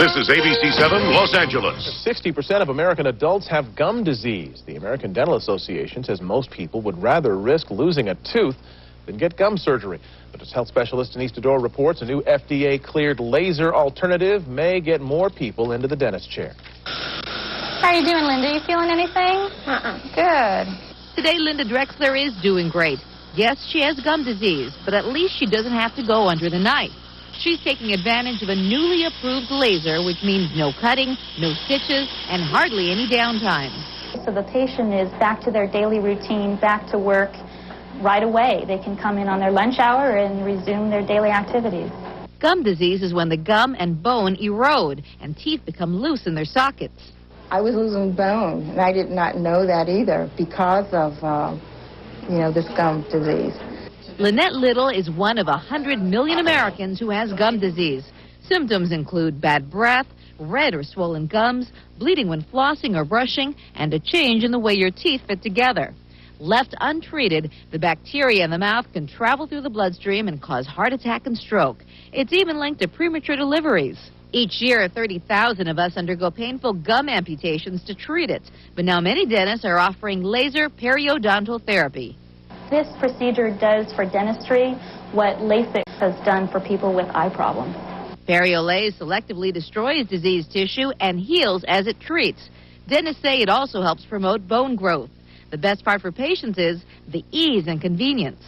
This is ABC 7 Los Angeles. 60% of American adults have gum disease. The American Dental Association says most people would rather risk losing a tooth than get gum surgery. But as health specialist Denise Dodor reports, a new FDA-cleared laser alternative may get more people into the dentist chair. How are you doing, Linda? You feeling anything? Good. Today, Linda Drexler is doing great. Yes, she has gum disease, but at least she doesn't have to go under the knife. She's taking advantage of a newly approved laser, which means no cutting, no stitches, and hardly any downtime. So the patient is back to their daily routine, back to work right away. They can come in on their lunch hour and resume their daily activities. Gum disease is when the gum and bone erode and teeth become loose in their sockets. I was losing bone, and I did not know that either because of, this gum disease. Lynette Little is one of 100 million Americans who has gum disease. Symptoms include bad breath, red or swollen gums, bleeding when flossing or brushing, and a change in the way your teeth fit together. Left untreated, the bacteria in the mouth can travel through the bloodstream and cause heart attack and stroke. It's even linked to premature deliveries. Each year, 30,000 of us undergo painful gum amputations to treat it. But now many dentists are offering laser periodontal therapy. This procedure does for dentistry what LASIK has done for people with eye problems. Periolase selectively destroys diseased tissue and heals as it treats. Dentists say it also helps promote bone growth. The best part for patients is the ease and convenience.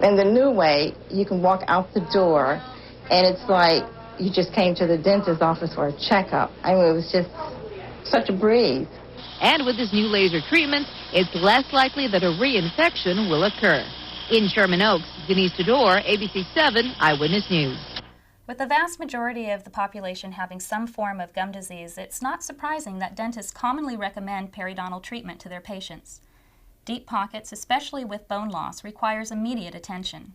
In the new way, you can walk out the door, and it's like you just came to the dentist's office for a checkup. I mean, it was just such a breeze. And with this new laser treatment, it's less likely that a reinfection will occur. In Sherman Oaks, Denise Dodor, ABC 7 Eyewitness News. With the vast majority of the population having some form of gum disease, it's not surprising that dentists commonly recommend periodontal treatment to their patients. Deep pockets, especially with bone loss, requires immediate attention.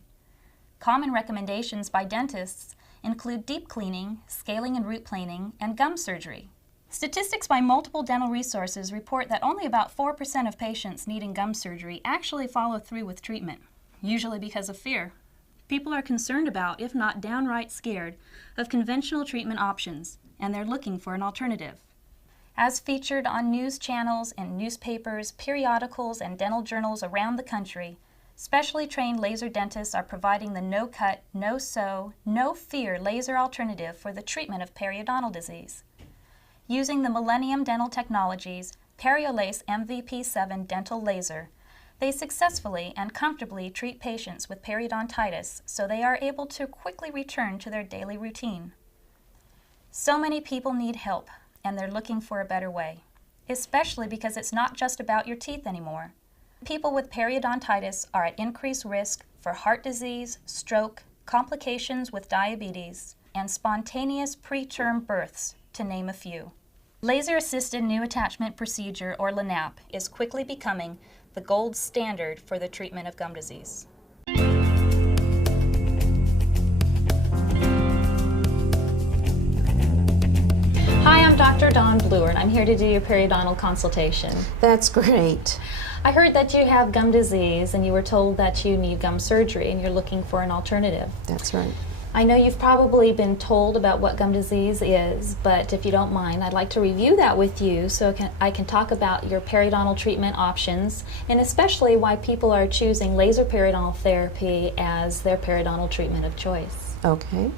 Common recommendations by dentists include deep cleaning, scaling and root planing, and gum surgery. Statistics by multiple dental resources report that only about 4% of patients needing gum surgery actually follow through with treatment, usually because of fear. People are concerned about, if not downright scared, of conventional treatment options, and they're looking for an alternative. As featured on news channels and newspapers, periodicals, and dental journals around the country, specially trained laser dentists are providing the no-cut, no-sew, no-fear laser alternative for the treatment of periodontal disease. Using the Millennium Dental Technologies Periolase MVP7 dental laser, they successfully and comfortably treat patients with periodontitis so they are able to quickly return to their daily routine. So many people need help, and they're looking for a better way, especially because it's not just about your teeth anymore. People with periodontitis are at increased risk for heart disease, stroke, complications with diabetes, and spontaneous preterm births, to name a few. Laser-assisted new attachment procedure, or LANAP, is quickly becoming the gold standard for the treatment of gum disease. Hi, I'm Dr. Dawn Bloore, and I'm here to do your periodontal consultation. That's great. I heard that you have gum disease and you were told that you need gum surgery and you're looking for an alternative. That's right. I know you've probably been told about what gum disease is, but if you don't mind, I'd like to review that with you so I can talk about your periodontal treatment options and especially why people are choosing laser periodontal therapy as their periodontal treatment of choice. Okay.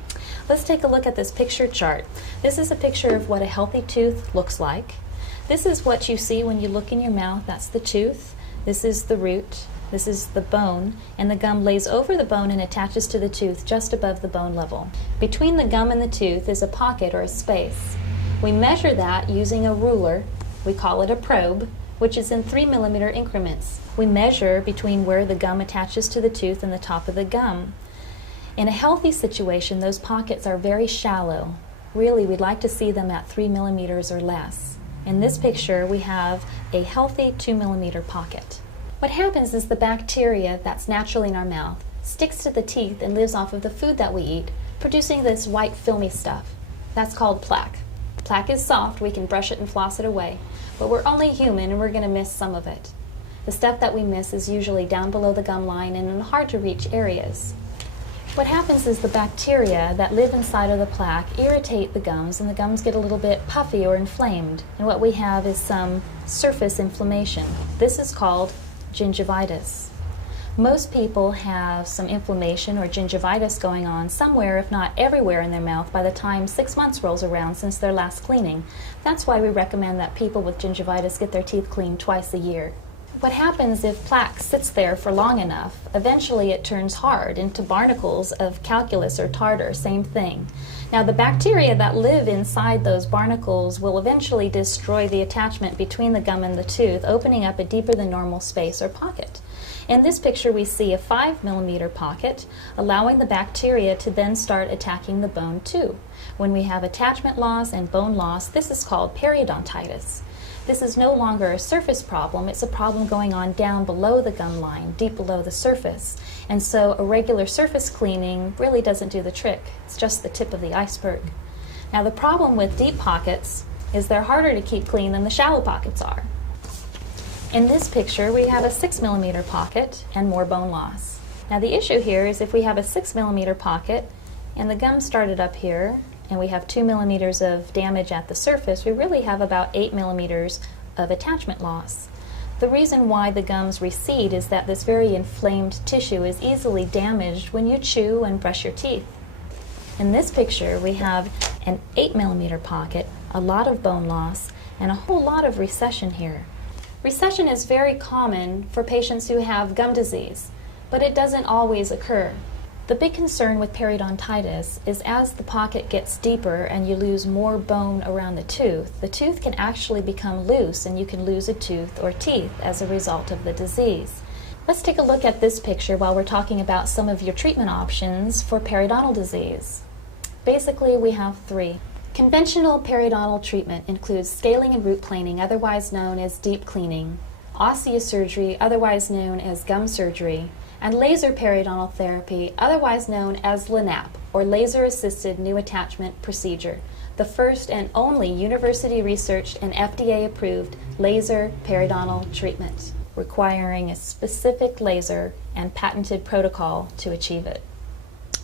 Let's take a look at this picture chart. This is a picture of what a healthy tooth looks like. This is what you see when you look in your mouth. That's the tooth. This is the root. This is the bone, and the gum lays over the bone and attaches to the tooth just above the bone level. Between the gum and the tooth is a pocket or a space. We measure that using a ruler. We call it a probe, which is in 3 millimeter increments. We measure between where the gum attaches to the tooth and the top of the gum. In a healthy situation, those pockets are very shallow. Really, we'd like to see them at 3 millimeters or less. In this picture, we have a healthy 2 millimeter pocket. What happens is the bacteria that's naturally in our mouth sticks to the teeth and lives off of the food that we eat, producing this white filmy stuff. That's called plaque. Plaque is soft, we can brush it and floss it away, but we're only human and we're going to miss some of it. The stuff that we miss is usually down below the gum line and in hard to reach areas. What happens is the bacteria that live inside of the plaque irritate the gums, and the gums get a little bit puffy or inflamed. And what we have is some surface inflammation. This is called gingivitis. Most people have some inflammation or gingivitis going on somewhere, if not everywhere, in their mouth by the time 6 months rolls around since their last cleaning. That's why we recommend that people with gingivitis get their teeth cleaned twice a year. What happens if plaque sits there for long enough, eventually it turns hard into barnacles of calculus or tartar, same thing. Now the bacteria that live inside those barnacles will eventually destroy the attachment between the gum and the tooth, opening up a deeper than normal space or pocket. In this picture we see a 5mm pocket, allowing the bacteria to then start attacking the bone too. When we have attachment loss and bone loss, this is called periodontitis. This is no longer a surface problem, it's a problem going on down below the gum line, deep below the surface. And so a regular surface cleaning really doesn't do the trick. It's just the tip of the iceberg. Now the problem with deep pockets is they're harder to keep clean than the shallow pockets are. In this picture we have a 6mm pocket and more bone loss. Now the issue here is if we have a 6mm pocket and the gum started up here, and we have 2 millimeters of damage at the surface, we really have about 8 millimeters of attachment loss. The reason why the gums recede is that this very inflamed tissue is easily damaged when you chew and brush your teeth. In this picture, we have an 8mm pocket, a lot of bone loss, and a whole lot of recession here. Recession is very common for patients who have gum disease, but it doesn't always occur. The big concern with periodontitis is as the pocket gets deeper and you lose more bone around the tooth can actually become loose and you can lose a tooth or teeth as a result of the disease. Let's take a look at this picture while we're talking about some of your treatment options for periodontal disease. Basically, we have 3. Conventional periodontal treatment includes scaling and root planing, otherwise known as deep cleaning, osteosurgery, otherwise known as gum surgery, and laser periodontal therapy, otherwise known as LANAP, or Laser-Assisted New Attachment Procedure, the first and only university-researched and FDA-approved laser periodontal treatment, requiring a specific laser and patented protocol to achieve it.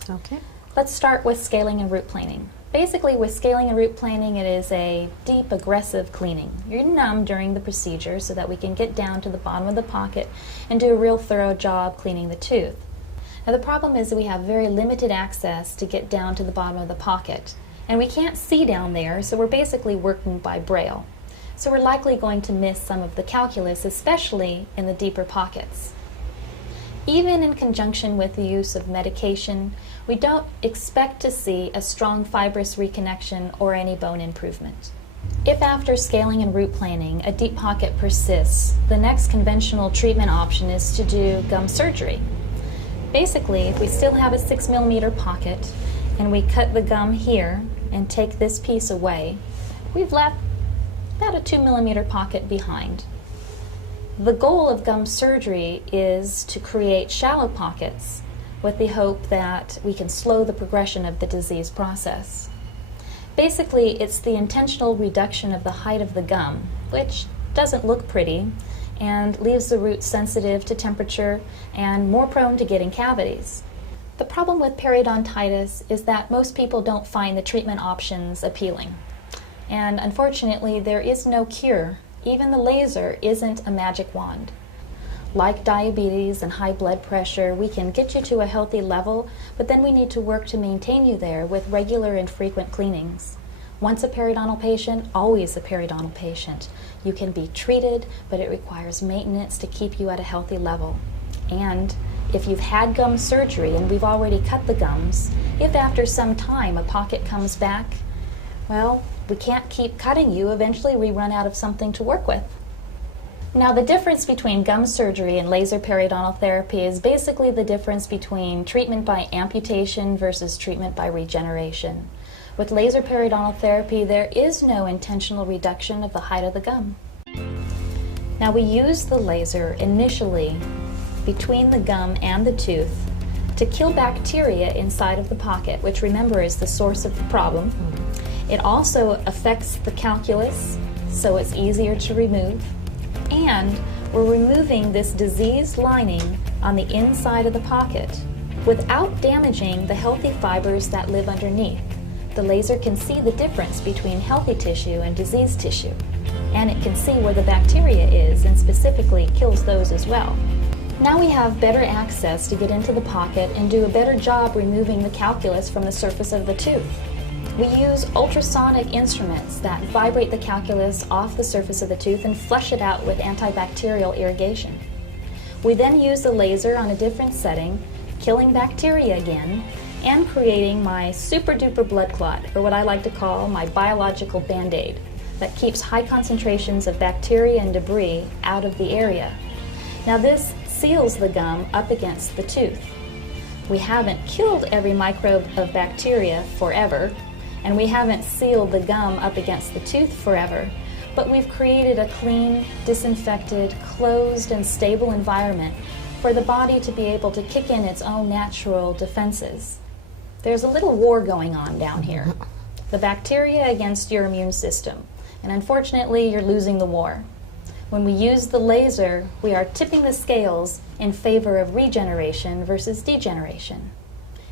Okay. Let's start with scaling and root planing. Basically, with scaling and root planing, it is a deep, aggressive cleaning. You're numb during the procedure so that we can get down to the bottom of the pocket and do a real thorough job cleaning the tooth. Now, the problem is that we have very limited access to get down to the bottom of the pocket, and we can't see down there, so we're basically working by braille. So we're likely going to miss some of the calculus, especially in the deeper pockets. Even in conjunction with the use of medication, we don't expect to see a strong fibrous reconnection or any bone improvement. If after scaling and root planing a deep pocket persists, the next conventional treatment option is to do gum surgery. Basically, if we still have a 6mm pocket and we cut the gum here and take this piece away, we've left about a 2mm pocket behind. The goal of gum surgery is to create shallow pockets with the hope that we can slow the progression of the disease process. Basically, it's the intentional reduction of the height of the gum, which doesn't look pretty and leaves the root sensitive to temperature and more prone to getting cavities. The problem with periodontitis is that most people don't find the treatment options appealing. And unfortunately, there is no cure. Even the laser isn't a magic wand. Like diabetes and high blood pressure, we can get you to a healthy level, but then we need to work to maintain you there with regular and frequent cleanings. Once a periodontal patient, always a periodontal patient. You can be treated, but it requires maintenance to keep you at a healthy level. And if you've had gum surgery and we've already cut the gums, if after some time a pocket comes back, well, we can't keep cutting you. Eventually we run out of something to work with. Now, the difference between gum surgery and laser periodontal therapy is basically the difference between treatment by amputation versus treatment by regeneration. With laser periodontal therapy, there is no intentional reduction of the height of the gum. Now, we use the laser initially between the gum and the tooth to kill bacteria inside of the pocket, which, remember, is the source of the problem. It also affects the calculus, so it's easier to remove. And we're removing this diseased lining on the inside of the pocket. without damaging the healthy fibers that live underneath. The laser can see the difference between healthy tissue and diseased tissue, and it can see where the bacteria is and specifically kills those as well. Now we have better access to get into the pocket and do a better job removing the calculus from the surface of the tooth. We use ultrasonic instruments that vibrate the calculus off the surface of the tooth and flush it out with antibacterial irrigation. We then use the laser on a different setting, killing bacteria again, and creating my super duper blood clot, or what I like to call my biological band-aid, that keeps high concentrations of bacteria and debris out of the area. Now this seals the gum up against the tooth. We haven't killed every microbe of bacteria forever, and we haven't sealed the gum up against the tooth forever, but we've created a clean, disinfected, closed, and stable environment for the body to be able to kick in its own natural defenses. There's a little war going on down here. The bacteria against your immune system, and unfortunately you're losing the war. When we use the laser, we are tipping the scales in favor of regeneration versus degeneration.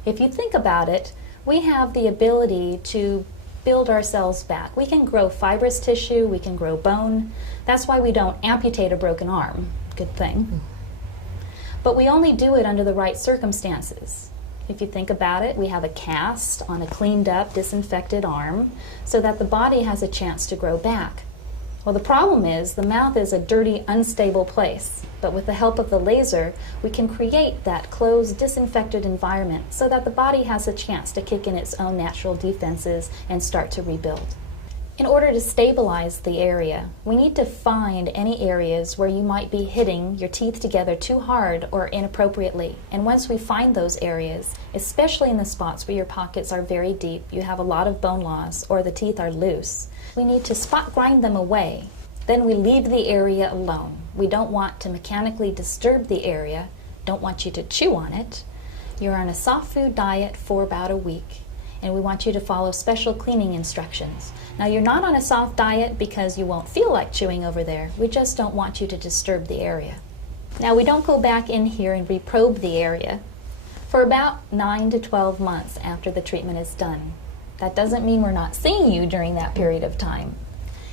If you think about it, we have the ability to build ourselves back. We can grow fibrous tissue, we can grow bone. That's why we don't amputate a broken arm. Good thing. But we only do it under the right circumstances. If you think about it, we have a cast on a cleaned up, disinfected arm so that the body has a chance to grow back. Well, the problem is the mouth is a dirty, unstable place, but with the help of the laser, we can create that closed, disinfected environment so that the body has a chance to kick in its own natural defenses and start to rebuild. In order to stabilize the area, we need to find any areas where you might be hitting your teeth together too hard or inappropriately. And once we find those areas, especially in the spots where your pockets are very deep, you have a lot of bone loss, or the teeth are loose, we need to spot grind them away. Then we leave the area alone. We don't want to mechanically disturb the area, don't want you to chew on it. You're on a soft food diet for about a week, and we want you to follow special cleaning instructions. Now, you're not on a soft diet because you won't feel like chewing over there. We just don't want you to disturb the area. Now, we don't go back in here and reprobe the area for about 9 to 12 months after the treatment is done. That doesn't mean we're not seeing you during that period of time.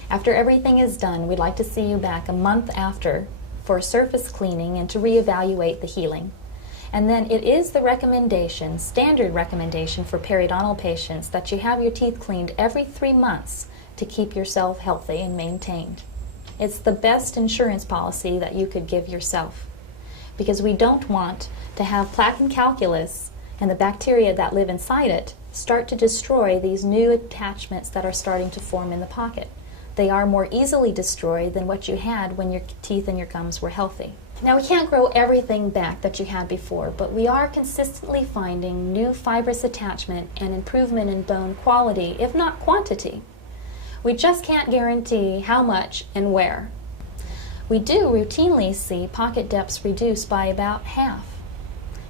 After everything is done, we'd like to see you back a month after for surface cleaning and to reevaluate the healing. And then it is the recommendation, standard recommendation for periodontal patients, that you have your teeth cleaned every 3 months to keep yourself healthy and maintained. It's the best insurance policy that you could give yourself, because we don't want to have plaque and calculus and the bacteria that live inside it start to destroy these new attachments that are starting to form in the pocket. They are more easily destroyed than what you had when your teeth and your gums were healthy. Now, we can't grow everything back that you had before, but we are consistently finding new fibrous attachment and improvement in bone quality, if not quantity. We just can't guarantee how much and where. We do routinely see pocket depths reduced by about half.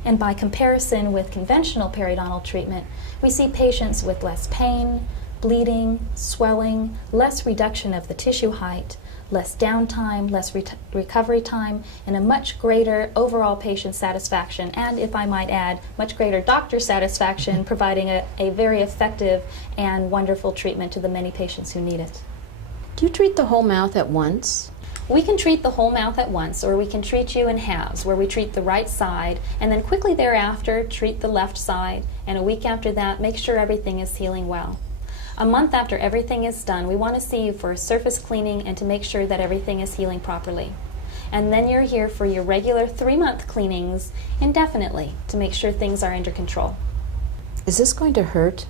And by comparison with conventional periodontal treatment, we see patients with less pain, bleeding, swelling, less reduction of the tissue height, less downtime, less recovery time, and a much greater overall patient satisfaction, and, if I might add, much greater doctor satisfaction, providing a very effective and wonderful treatment to the many patients who need it. Do you treat the whole mouth at once? We can treat the whole mouth at once, or we can treat you in halves, where we treat the right side, and then quickly thereafter treat the left side, and a week after that make sure everything is healing well. A month after everything is done, we want to see you for a surface cleaning and to make sure that everything is healing properly. And then you're here for your regular 3-month cleanings indefinitely to make sure things are under control. Is this going to hurt?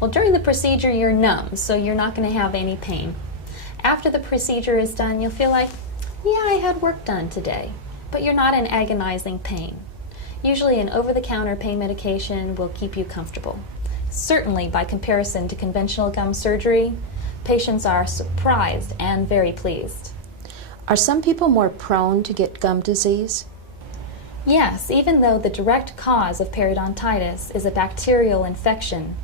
Well, during the procedure you're numb, so you're not going to have any pain. After the procedure is done, you'll feel like, yeah, I had work done today, but you're not in agonizing pain. Usually an over-the-counter pain medication will keep you comfortable. Certainly, by comparison to conventional gum surgery, patients are surprised and very pleased. Are some people more prone to get gum disease? Yes, even though the direct cause of periodontitis is a bacterial infection,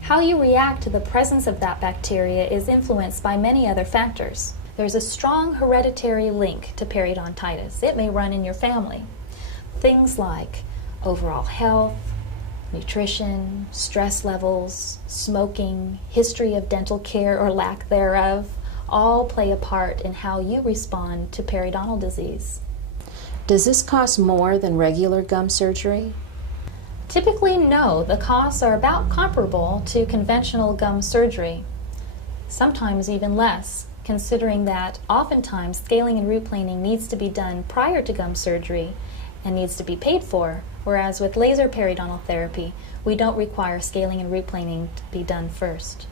how you react to the presence of that bacteria is influenced by many other factors. There's a strong hereditary link to periodontitis. It may run in your family. Things like overall health, nutrition, stress levels, smoking, history of dental care or lack thereof, all play a part in how you respond to periodontal disease. Does this cost more than regular gum surgery? Typically, no. The costs are about comparable to conventional gum surgery, sometimes even less, considering that oftentimes scaling and root planing needs to be done prior to gum surgery and needs to be paid for, whereas with laser periodontal therapy, we don't require scaling and root planing to be done first.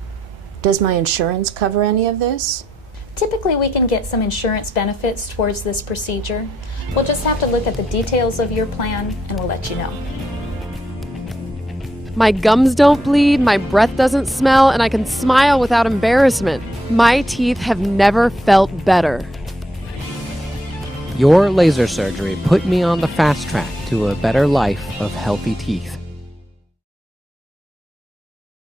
Does my insurance cover any of this? Typically, we can get some insurance benefits towards this procedure. We'll just have to look at the details of your plan and we'll let you know. My gums don't bleed, my breath doesn't smell, and I can smile without embarrassment. My teeth have never felt better. Your laser surgery put me on the fast track to a better life of healthy teeth.